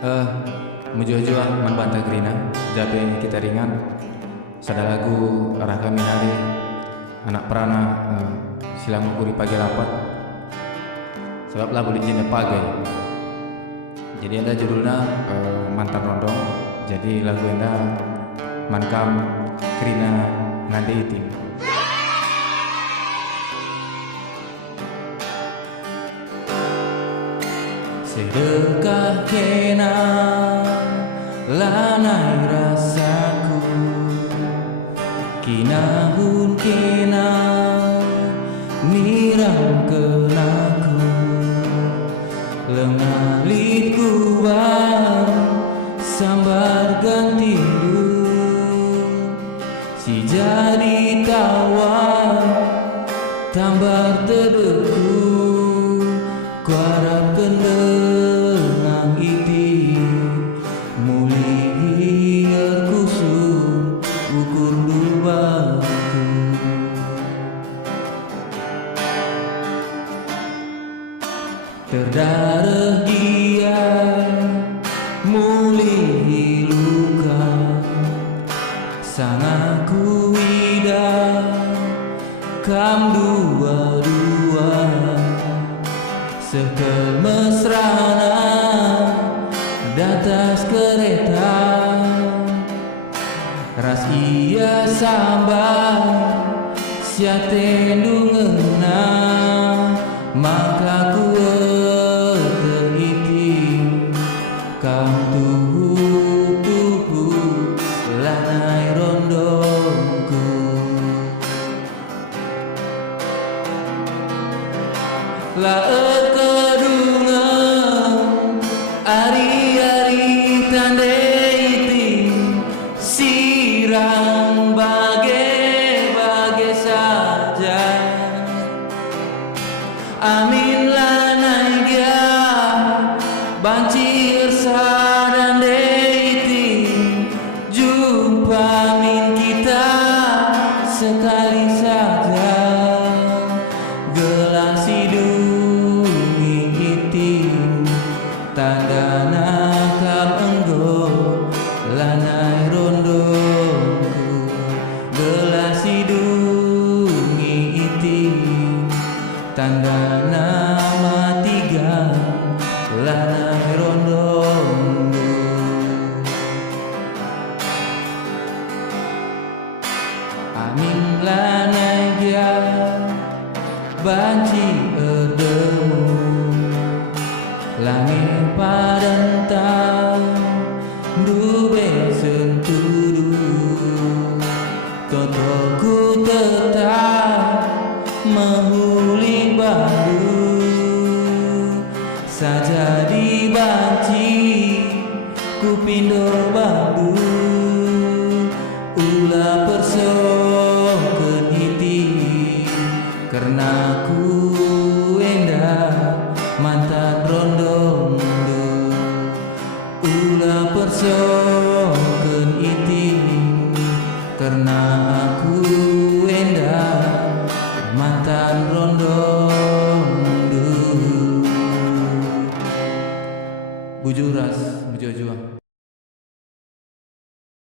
Eh, Mujua-jua membantah Grina, jabe kita ringan. Sada lagu Raka Minari, anak perana silang ukuri pagi rapat. Sebab lagu di jine pagi. Jadi ada judulnya Mantan Rondong. Jadi lagu enda mankam Grina ngade itim. Sedekah kena lanai rasaku, kinahun kena nirang kenaku, lengalit kuat sambar ganti si jadi tawar tambar tedeku kuarap kendengang iti muli kusum ukur lubaku terdarah dia muli luka sangaku ida kam dua-dua sekel mesrana datas kereta ras ia sambar siatendu ngena maka ku teitim kam tuhu lanai rondongku la kedunga ari-ari tande itim sirang bage-bage saja amin lanai gia banci ersa dan itim jumpa min kita sekali saja gelas hidup tanda nakam enggo lanai rondongku gelas hidungi iti tanda nama tiga lanai rondongku amin lanai dia banci erdemu langit padantang dube sentudu totoku tetap menghuli bandu saja dibanci ku pindo bandu ulah persoken iti karena ku endah mantan rondong ulah persoken iti karena aku endah mantan rondong bujuras bujo-juang.